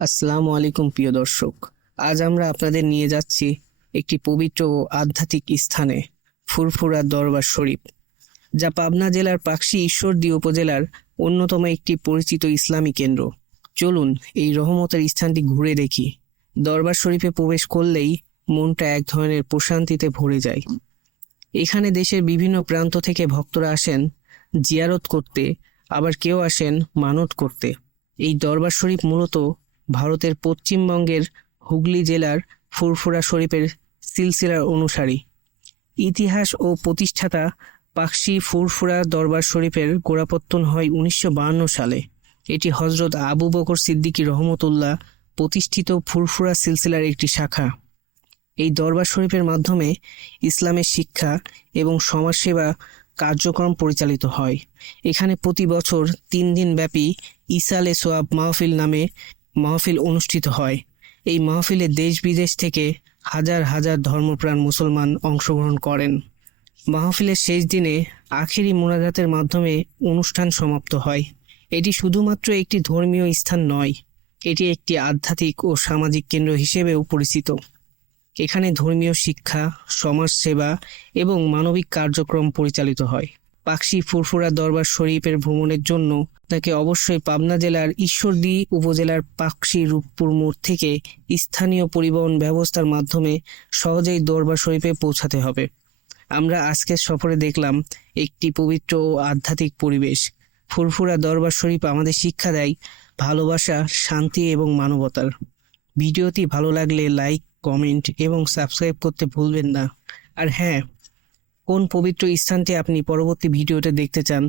আসসালামু আলাইকুম, প্রিয় দর্শক। আজ আমরা আপনাদের নিয়ে যাচ্ছি একটি পবিত্র ও আধ্যাত্মিক স্থানে, ফুরফুরা দরবার শরীফ, যা পাবনা জেলার পাকশি ঈশ্বরদী উপজেলার অন্যতম একটি পরিচিত ইসলামী কেন্দ্র। চলুন এই রহমতের স্থানটি ঘুরে দেখি। দরবার শরীফে প্রবেশ করলেই মনটা এক ধরনের প্রশান্তিতে ভরে যায়। এখানে দেশের বিভিন্ন প্রান্ত থেকে ভক্তরা আসেন, জিয়ারত করতে, আবার কেউ আসেন মানত করতে। এই দরবার শরীফ মূলত ভারতের পশ্চিমবঙ্গের হুগলি জেলার ফুরফুরা শরীফের সিলসিলার অনুসারী। ইতিহাস ও প্রতিষ্ঠাতা পাকশি ফুরফুরা দরবার শরীফের গোড়াপত্তন হয় উনিশশো সালে। এটি হজরত আবু বকর সিদ্দিকী রহমতুল্লাহ প্রতিষ্ঠিত ফুরফুরা সিলসিলার একটি শাখা। এই দরবার শরীফের মাধ্যমে ইসলামের শিক্ষা এবং সমাজসেবা কার্যক্রম পরিচালিত হয়। এখানে প্রতি বছর তিন দিন ব্যাপী ইসালে সোয়াব মাহফিল নামে মাহফিল অনুষ্ঠিত হয়। এই মাহফিলে দেশ বিদেশ থেকে হাজার হাজার ধর্মপ্রাণ মুসলমান অংশগ্রহণ করেন। মাহফিলের শেষ দিনে আখেরি মোনাজাতের মাধ্যমে অনুষ্ঠান সমাপ্ত হয়। এটি শুধুমাত্র একটি ধর্মীয় স্থান নয়, এটি একটি আধ্যাত্মিক ও সামাজিক কেন্দ্র হিসেবেও পরিচিত। এখানে ধর্মীয় শিক্ষা, সমাজসেবা এবং মানবিক কার্যক্রম পরিচালিত হয়। পাকশি ফুরফুরা দরবার শরীফের ভ্রমণের জন্য তাকে অবশ্যই পাবনা জেলার ঈশ্বরদী উপজেলার পাকশি রূপপুর মোড় থেকে স্থানীয় পরিবহন ব্যবস্থার মাধ্যমে সহজেই দরবার শরীফে পৌঁছাতে হবে। আমরা আজকের সফরে দেখলাম একটি পবিত্র ও আধ্যাত্মিক পরিবেশ। ফুরফুরা দরবার শরীফ আমাদের শিক্ষা দেয় ভালোবাসা, শান্তি এবং মানবতার। ভিডিওটি ভালো লাগলে লাইক, কমেন্ট এবং সাবস্ক্রাইব করতে ভুলবেন না। আর হ্যাঁ কোন পবিত্র স্থানটি আপনি পরবর্তী ভিডিওতে দেখতে চান,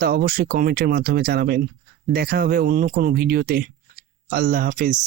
তা অবশ্যই কমেন্টের মাধ্যমে জানাবেন। দেখা হবে অন্য কোনো ভিডিওতে। আল্লাহ হাফিজ।